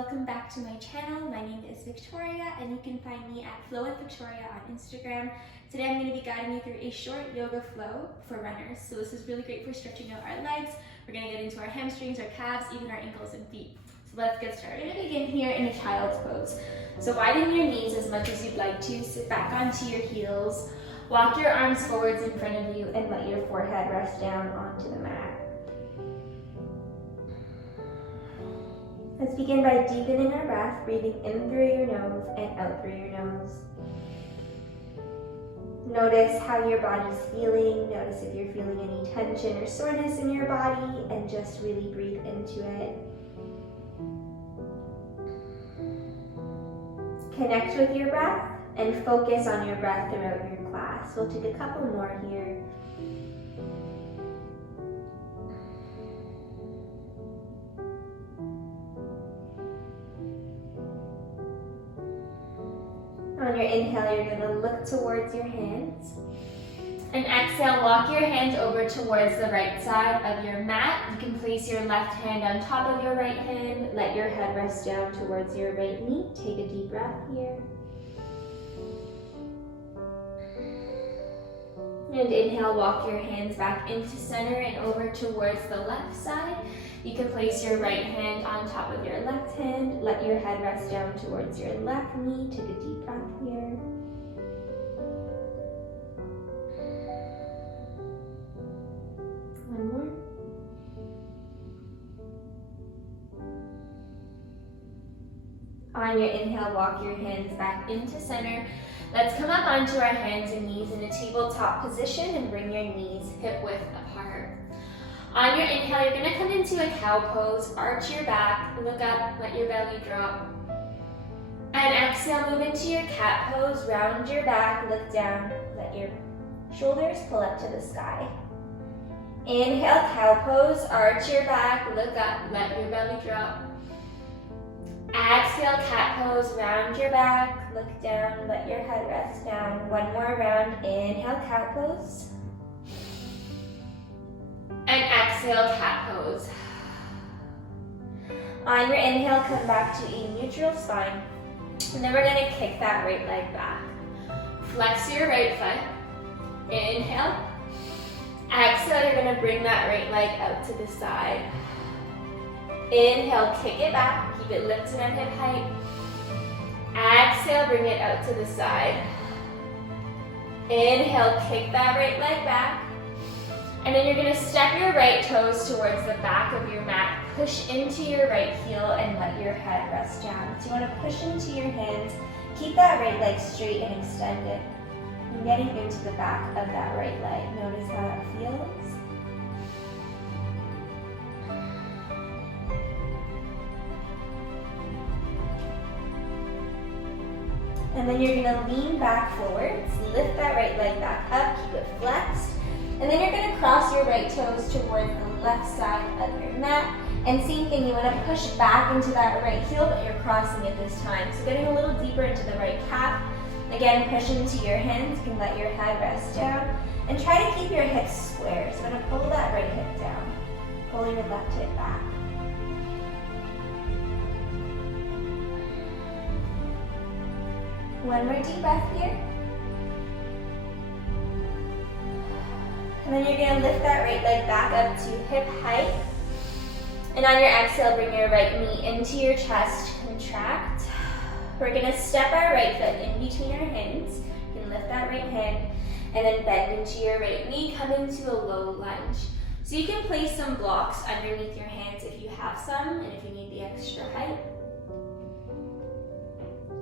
welcome back to my channel. My name is Victoria and you can find me at Flow with Victoria on Instagram. Today I'm going to be guiding you through a short yoga flow for runners. So this is really great for stretching out our legs. We're going to get into our hamstrings, our calves, even our ankles and feet. So let's get started. We're going to begin here in a child's pose. So widen your knees as much as you'd like to. Sit back onto your heels. Walk your arms forwards in front of you and let your forehead rest down onto the mat. Let's begin by deepening our breath, breathing in through your nose and out through your nose. Notice how your body's feeling. Notice if you're feeling any tension or soreness in your body, and just really breathe into it. Connect with your breath and focus on your breath throughout your class. We'll take a couple more here. On your inhale, you're going to look towards your hands. And exhale, walk your hands over towards the right side of your mat. You can place your left hand on top of your right hand. Let your head rest down towards your right knee. Take a deep breath here. And inhale, walk your hands back into center and over towards the left side. You can place your right hand on top of your left hand. Let your head rest down towards your left knee. Take a deep breath here. One more. On your inhale, walk your hands back into center. Let's come up onto our hands and knees in a tabletop position and bring your knees hip width apart. On your inhale, you're going to come into a cow pose, arch your back, look up, let your belly drop. And exhale, move into your cat pose, round your back, look down, let your shoulders pull up to the sky. Inhale, cow pose, arch your back, look up, let your belly drop. Exhale, cat pose, round your back, look down, let your head rest down. One more round, inhale, cow pose. And exhale, cat pose. On your inhale, come back to a neutral spine. And then we're going to kick that right leg back. Flex your right foot. Inhale. Exhale, you're going to bring that right leg out to the side. Inhale, kick it back. Keep it lifted at hip height. Exhale, bring it out to the side. Inhale, kick that right leg back. And then you're going to step your right toes towards the back of your mat. Push into your right heel and let your head rest down. So you want to push into your hands. Keep that right leg straight and extend it. And getting into the back of that right leg. Notice how that feels. And then you're going to lean back forwards. Lift that right leg back up. Keep it flexed. And then you're going to cross your right toes towards the left side of your mat. And same thing, you want to push back into that right heel, but you're crossing it this time. So getting a little deeper into the right calf. Again, push into your hands. You can let your head rest down. And try to keep your hips square. So I'm going to pull that right hip down. Pull your left hip back. One more deep breath here. And then you're going to lift that right leg back up to hip height. And on your exhale, bring your right knee into your chest, contract. We're going to step our right foot in between our hands. You can lift that right hand and then bend into your right knee, come into a low lunge. So you can place some blocks underneath your hands if you have some and if you need the extra height.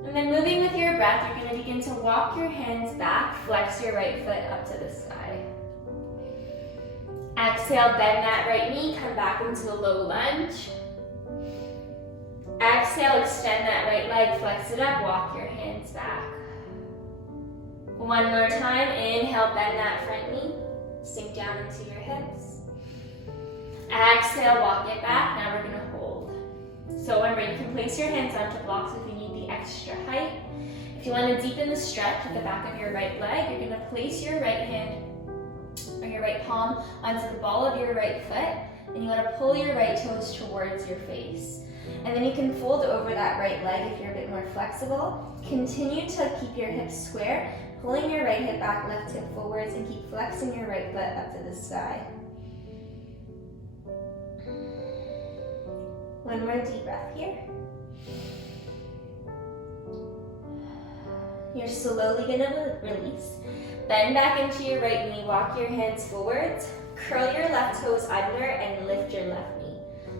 And then moving with your breath, you're going to begin to walk your hands back, flex your right foot up to the sky. Exhale, bend that right knee, come back into a low lunge. Exhale, extend that right leg, flex it up, walk your hands back. One more time, inhale, bend that front knee, sink down into your hips. Exhale, walk it back, now we're going to hold. So when ready, you can place your hands onto blocks if you need the extra height. If you want to deepen the stretch at the back of your right leg, you're going to place your right hand or your right palm onto the ball of your right foot. And you want to pull your right toes towards your face. And then you can fold over that right leg if you're a bit more flexible. Continue to keep your hips square, pulling your right hip back, left hip forwards, and keep flexing your right foot up to the sky. One more deep breath here. You're slowly going to release. Bend back into your right knee, walk your hands forwards, curl your left toes under, and lift your left knee.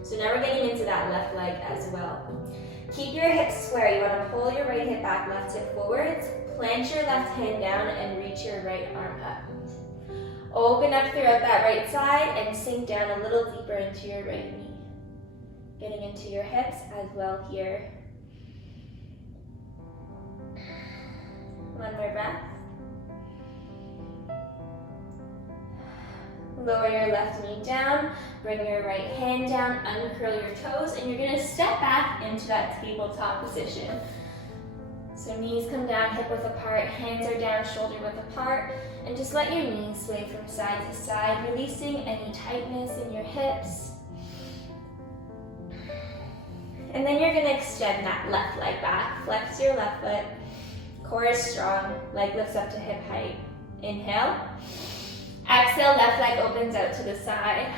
So now we're getting into that left leg as well. Keep your hips square. You want to pull your right hip back, left hip forwards, plant your left hand down, and reach your right arm up. Open up throughout that right side and sink down a little deeper into your right knee. Getting into your hips as well here. One more breath. Lower your left knee down, bring your right hand down, uncurl your toes, and you're going to step back into that tabletop position. So knees come down, hip width apart, hands are down, shoulder width apart, and just let your knees sway from side to side, releasing any tightness in your hips. And then you're going to extend that left leg back, flex your left foot, core is strong, leg lifts up to hip height. Inhale. Exhale, left leg opens out to the side.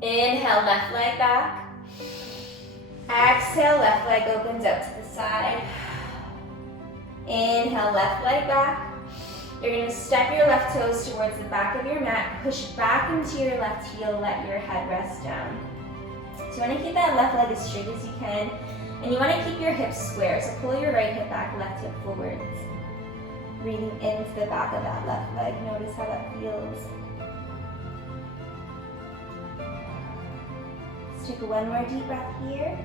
Inhale, left leg back. Exhale, left leg opens out to the side. Inhale, left leg back. You're going to step your left toes towards the back of your mat, push back into your left heel, let your head rest down. So you want to keep that left leg as straight as you can, and you want to keep your hips square, so pull your right hip back, left hip forwards. Breathing into the back of that left leg. Notice how that feels. Let's take one more deep breath here.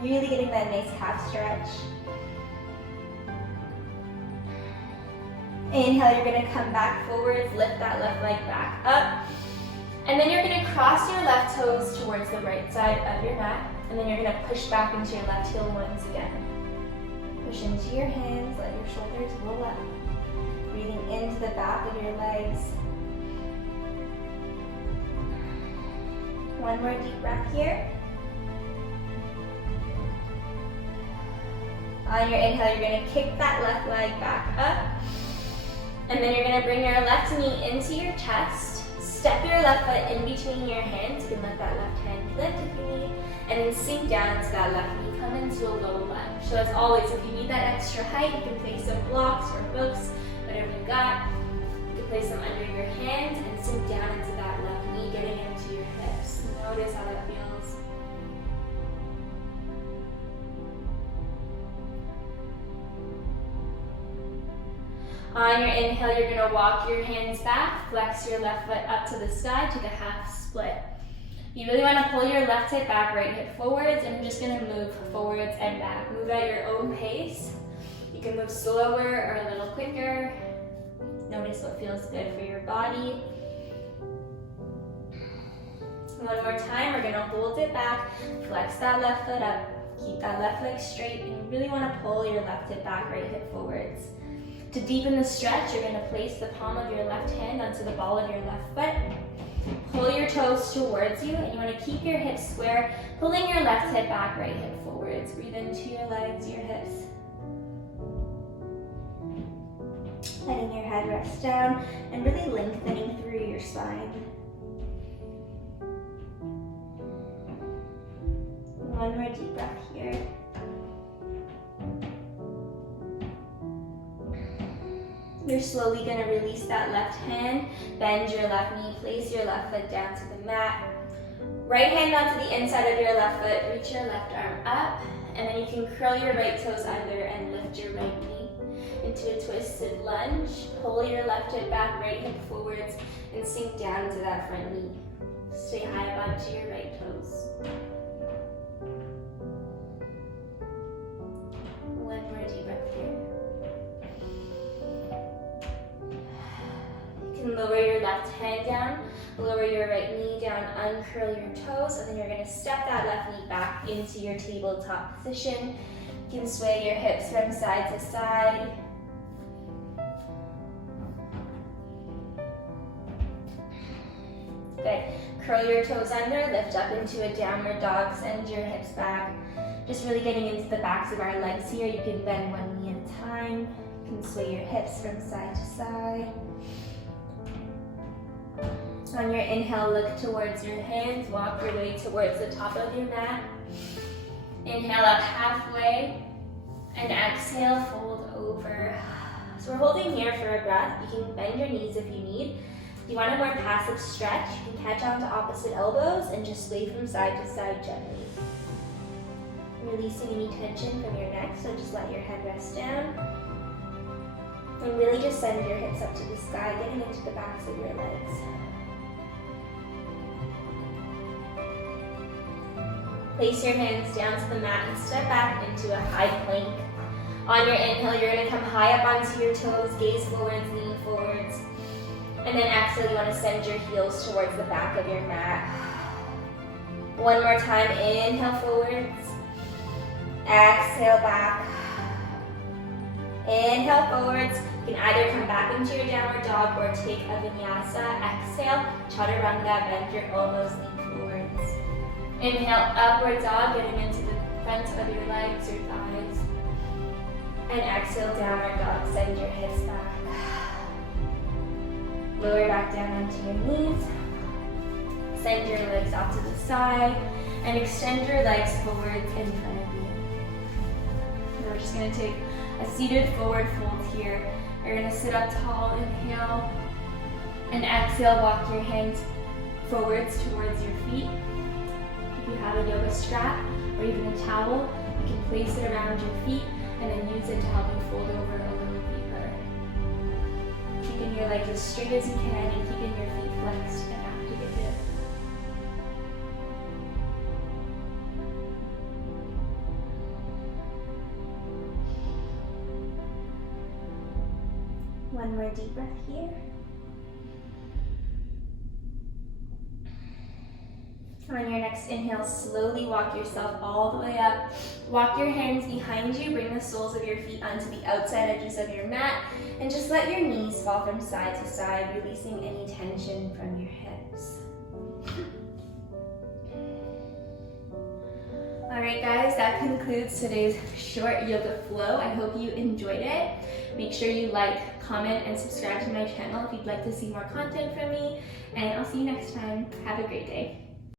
Really getting that nice calf stretch. Inhale, you're going to come back forwards, lift that left leg back up. And then you're going to cross your left toes towards the right side of your mat. And then you're going to push back into your left heel once again. Push into your hands, let your shoulders roll up. Breathing into the back of your legs. One more deep breath here. On your inhale, you're going to kick that left leg back up. And then you're going to bring your left knee into your chest. Step your left foot in between your hands. You can let that left hand lift if you need. And then sink down to that left knee. Come into a low lunge. So as always, if you need that extra height, you can place some blocks or hooks, whatever you got. You can place them under your hands and sink down into that left knee, getting into your hips. Notice how that feels. On your inhale, you're going to walk your hands back, flex your left foot up to the sky, take a half split. You really want to pull your left hip back, right hip forwards, and you're just going to move forwards and back. Move at your own pace. You can move slower or a little quicker. Notice what feels good for your body. One more time, we're going to hold it back, flex that left foot up, keep that left leg straight, and you really want to pull your left hip back, right hip forwards. To deepen the stretch, you're going to place the palm of your left hand onto the ball of your left foot. Pull your toes towards you, and you want to keep your hips square, pulling your left hip back, right hip forwards. Breathe into your legs, your hips. Letting your head rest down and really lengthening through your spine. One more deep breath here. You're slowly going to release that left hand, bend your left knee, place your left foot down to the mat. Right hand onto the inside of your left foot, reach your left arm up, and then you can curl your right toes under and lift your right knee into a twisted lunge. Pull your left hip back, right hip forwards, and sink down into that front knee. Stay high up onto your right toes. One more deep breath here. You can lower your left hand down, lower your right knee down, uncurl your toes, and then you're going to step that left knee back into your tabletop position. You can sway your hips from side to side. Good. curl your toes under, lift up into a downward dog, send your hips back. Just really getting into the backs of our legs here. You can bend one knee at a time. You can sway your hips from side to side. On your inhale, look towards your hands. Walk your way towards the top of your mat. Inhale up halfway. And exhale, fold over. So we're holding here for a breath. You can bend your knees if you need. If you want a more passive stretch, you can catch onto opposite elbows and just sway from side to side gently. Releasing any tension from your neck, so just let your head rest down. And really just send your hips up to the sky, getting into the backs of your legs. Place your hands down to the mat and step back into a high plank. On your inhale, you're going to come high up onto your toes, gaze forwards, lean forwards. And then exhale, you want to send your heels towards the back of your mat. One more time, inhale forwards. Exhale back. Inhale forwards. You can either come back into your downward dog or take a vinyasa. Exhale, chaturanga, bend your elbows, lean forwards. Inhale, upward dog, getting into the front of your legs, your thighs. And exhale, downward dog, send your hips back. Lower back down onto your knees. Send your legs off to the side and extend your legs forward in front of you. We're just going to take a seated forward fold here. You're going to sit up tall, inhale, and exhale, walk your hands forwards towards your feet. If you have a yoga strap or even a towel, you can place it around your feet and then use it to help you fold over a little deeper. Keeping your legs as straight as you can and keeping your feet flexed and activated. One more deep breath here. On your next inhale, slowly walk yourself all the way up. Walk your hands behind you, bring the soles of your feet onto the outside edges of your mat, and just let your knees fall from side to side, releasing any tension from your hips. Alright guys, that concludes today's short yoga flow. I hope you enjoyed it. Make sure you like, comment, and subscribe to my channel if you'd like to see more content from me, and I'll see you next time. Have a great day.